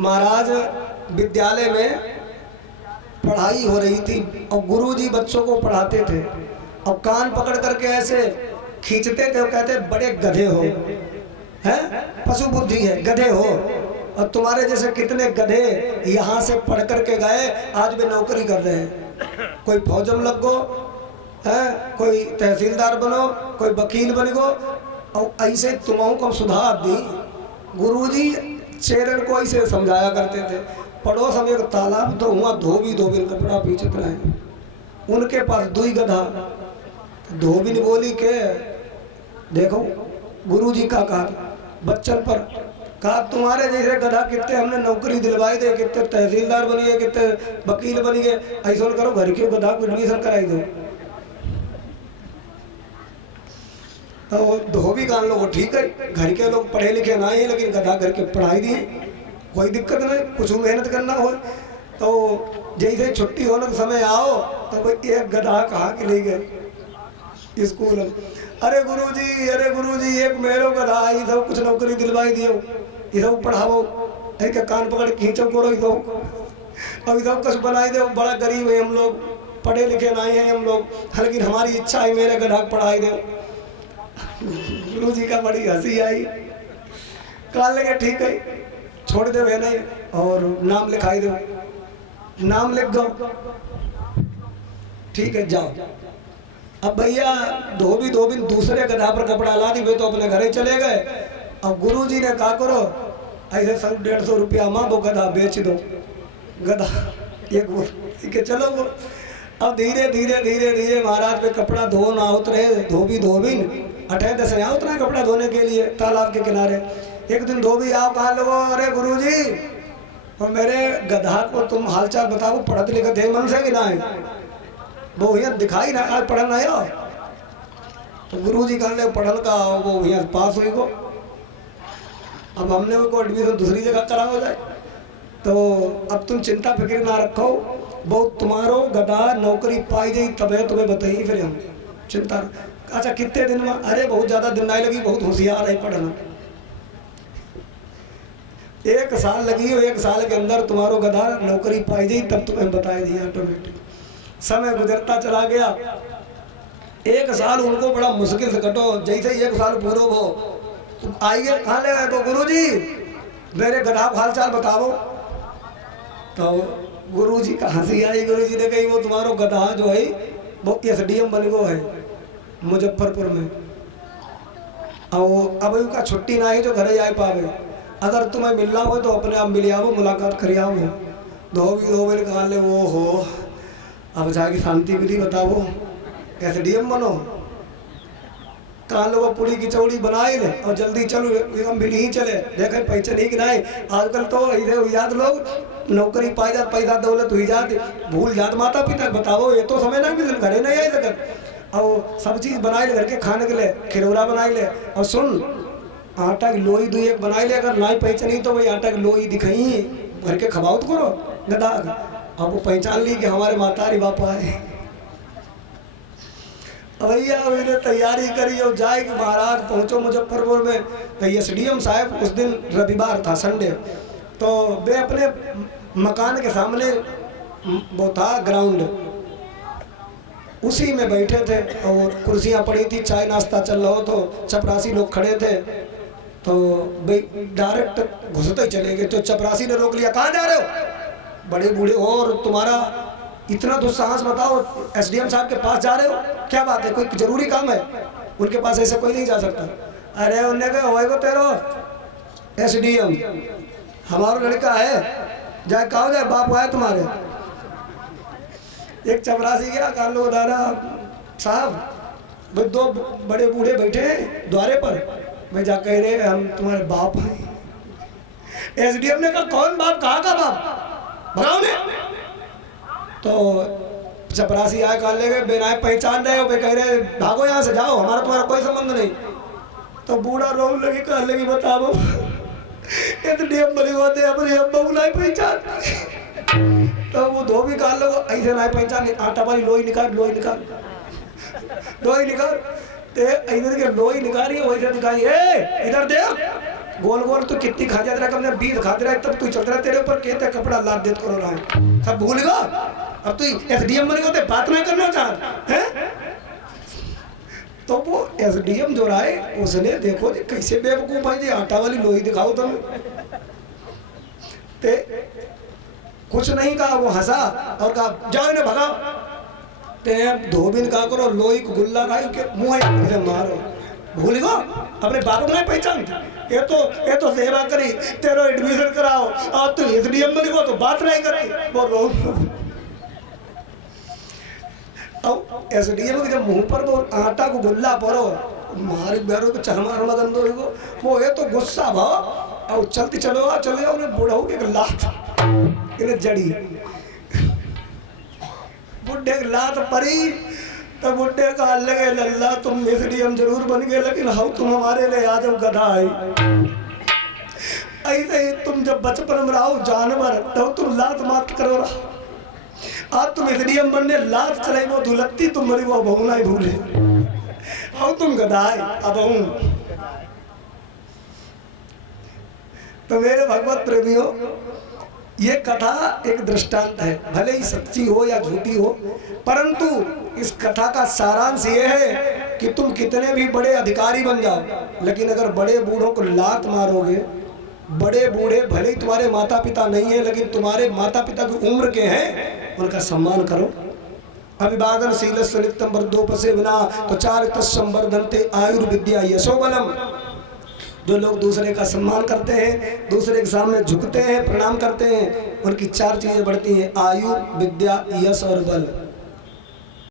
महाराज विद्यालय में पढ़ाई हो रही थी और गुरुजी बच्चों को पढ़ाते थे और कान पकड़ करके ऐसे खींचते थे। वो कहते बड़े गधे हो, हैं, पशु बुद्धि है, गधे हो। और तुम्हारे जैसे कितने गधे यहाँ से पढ़ करके गए, आज भी नौकरी कर रहे हैं। कोई फौज में लग गो है, कोई तहसीलदार बनो, कोई वकील बन गो। और ऐसे तुम्हारों को सुधार दी। गुरुजी चेरन को ऐसे समझाया करते थे। पड़ोस में एक तालाब तो हुआ, धोबी धोबिन कपड़ा पीछत रहे, उनके पास दुई गधा। धोबिन बोली के देखो गुरुजी का कहा बच्चन पर, कहा तुम्हारे जैसे गधा कितने हमने नौकरी दिलवाई दे, कितने तहसीलदार बनी है, कितने वकील बनी है। ऐसा करो घर के गधा को एडमिशन कराई दो। तो धोबी का लोग ठीक है, घर के लोग पढ़े लिखे ना ही, लेकिन गधा घर के पढ़ाई दिए, कोई दिक्कत नहीं, कुछ मेहनत करना हो। तो जैसे छुट्टी होने का समय आओ तो कोई एक गधा कहा कि ले गए स्कूल में। अरे गुरुजी एक मेरो गधा, ये सब कुछ नौकरी दिलवाई दियो, ये सब पढ़ाओ, एक कान पकड़ खींचो करो, ये अब सब कुछ बनाई दो। बड़ा गरीब है हम लोग, पढ़े लिखे नहीं है हम लोग, लेकिन हमारी इच्छा है मेरे गधा पढ़ाई दो। गुरुजी का बड़ी हंसी आई। कहा लगे ठीक है, छोड़ दो है नहीं, और नाम लिखाई दो। नाम लिख दो, ठीक है जाओ। अब भैया धोबी धोबिन दूसरे गधा पर कपड़ा ला दी, वे तो अपने घरे चले गए। अब गुरुजी ने कहा करो ऐसे 100-150 रुपया माँ वो गधा बेच दो। गधा एक वो ठीक है चलो वो। अब धीरे धीरे धीरे धीरे महाराज पे कपड़ा धो ना उतरे धोबी धोबिन, 8-10 यहाँ उतरा कपड़ा धोने के लिए तालाब के किनारे। एक दिन धोबी आओ, कहा लोगो अरे गुरुजी और मेरे गधा को तुम हालचाल बताओ, पढ़त लिखत है मन से कि ना है? वो यहाँ दिखाई ना, आज पढ़न आया। तो गुरुजी कहने पढ़न का वो यहाँ पास हुई को, अब हमने वो एडमिशन दूसरी जगह करा हो जाए। तो अब तुम चिंता फिक्र ना रखो, बहुत तुम्हारो गधा नौकरी पाई जाई तब है तुम्हें बताइए, फिर हम चिंता। अच्छा कितने दिन में? अरे बहुत ज़्यादा दिन नहीं लगी, बहुत होशियार है पढ़ना। 1 साल लगी, 1 साल के अंदर तुम्हारो गधा नौकरी पाई जाई तब तुम्हें बताई दिया ऑटोमेटिक। समय गुजरता चला गया, 1 साल उनको बड़ा मुश्किल से कटो। जैसे 1 साल पूरा हो तो आइए कहाँ ले गए? तो गुरुजी मेरे गधा का हाल चाल बताओ। तो गुरुजी का हंसी आई। गुरुजी ने कही वो तुम्हारो गधा जो है वो SDM बन गो है मुजफ्फरपुर में, और अब उनका छुट्टी ना है जो घरे जा पावे। अगर तुम्हें मिलना हो तो अपने आप मिल आओ, मुलाकात कर आओ। धोबी कहा ले वो हो, अब जाके शांति विधि बताओ, SDM बनो। कहा लोग पूरी की चौड़ी बनाए ले और जल्दी चलो, एकदम मिल ही चले। देखे पैसे नहीं गिनाए, आजकल तो इधर हुई जात लोग नौकरी पाई जात, पैसा दौलत हुई जात, भूल जात माता पिता। बताओ ये तो समय नहीं मिल, घरे नहीं आई सकत। और सब चीज़ बनाए ले घर के खाने के लिए, खिरौरा बनाए ले। और सुन आटा की लोई 2-1 बनाए ले, अगर नहीं पहचानी तो वही आटा की लोई दिखाई घर के खबाउत करो गधा। अब वो पहचान ली कि हमारे मातारी बापा है। भैया मैंने तैयारी करी और जाए कि महाराज पहुँचो मुजफ्फरपुर में। तो SDM साहब उस दिन रविवार था, संडे, तो वे अपने मकान के सामने वो था ग्राउंड, उसी में बैठे थे और कुर्सियाँ पड़ी थी, चाय नाश्ता चल रहा हो। तो चपरासी लोग खड़े थे, तो डायरेक्ट घुसते ही चले गए। तो चपरासी ने रोक लिया, कहाँ जा रहे हो? बड़े बूढ़े हो और तुम्हारा इतना दुस्साहस, बताओ SDM साहब के पास जा रहे हो, क्या बात है? कोई जरूरी काम है? उनके पास ऐसे कोई नहीं जा सकता। अरे उनने कहा होएगा तेरो SDM हमारा लड़का है, जाए कहो जाए बाप आए तुम्हारे। एक चपरासी गया, कहा लो दादा साहब भाई 2 बड़े बूढ़े बैठे हैं द्वारे पर, मैं जा कह रहे हम तुम्हारे बाप हैं। SDM ने कहा कौन बाप? कहाँ का बाप? भगाओ ने। तो चपरासी आए, कहा ले गए बेनाए पहचान रहे हो? वे कह रहे भागो यहाँ से, जाओ, हमारा तुम्हारा कोई संबंध नहीं। तो बूढ़ा रो लगी, कह लगी बताओ SDM बने होते अपने अब्बा को नहीं पहचान। तो वो धोबी कहा लो ऐसे नहीं पहचान, आटा वाली लोई निकाल, लोई निकाल, लोई निकाल। ते इधर के लोई निकाली, वैसे दिखाई, इधर देख गोल गोल तो कितनी खा जाता है, कब 20 खा रहा है तब तू चल रहा है, तेरे ऊपर कहते कपड़ा लाद देते करो रहा है, सब भूल गया। अब तू एसडीएम बन गए, बात नहीं करना चाहता है। तो वो एसडीएम जो रहा है उसने देखो जी कैसे बेवकूफ है जी, आटा वाली लोही दिखाओ तुम, ते कुछ नहीं कहा, वो हंसा और कहा जाओ इन्हें भगाओ। ते धोबिन का करो लोही को गुल्ला रहा के मुँह मारो, भूल गो अपने बाप को नहीं पहचान। ये तो सेवा करी, तेरा एडमिशन कराओ और तू एसडीएम बन गो तो बात नहीं करती। वो रो अब एसडीएम के जब मुंह पर वो आटा को गुल्ला परो मारी बैरो के चहमार मगन दो वो ये तो गुस्सा भाव और चलते चलो चले जाओ, उन्हें बूढ़ा हो एक लात इन्हें जड़ी बुढ़े की लात पड़ी तो बुढ़े का लगे लल्ला तुम एसडीएम जरूर बन गए लेकिन हाउ तुम हमारे लिए आ जाओ गधा है। ऐसे ही तुम जब बचपन में रहो जानवर तो तुम लात मात करो रहा, आज तुम एसडीएम बनने लात चलाई वो धुलत्ती तुम मरी वो बहुना ही भूले, हाउ तुम गधा है अब हूं। तो मेरे भगवत प्रेमियों ये कथा एक दृष्टांत है, भले ही सच्ची हो या झूठी हो, परंतु इस कथा का सारांश ये है कि तुम कितने भी बड़े अधिकारी बन जाओ लेकिन अगर बड़े बूढ़ों को लात मारोगे, बड़े बूढ़े भले ही तुम्हारे माता पिता नहीं है लेकिन तुम्हारे माता पिता की उम्र के हैं, उनका सम्मान करो। अभिवादन शीलस्य नित्यं वर्धोपसे विना तो चारित्र संवर्धन्ते आयुर्विद्या यशोबलम। जो लोग दूसरे का सम्मान करते हैं, दूसरे के सामने झुकते हैं, प्रणाम करते हैं, उनकी 4 चीजें बढ़ती हैं, आयु, विद्या, यश और बल।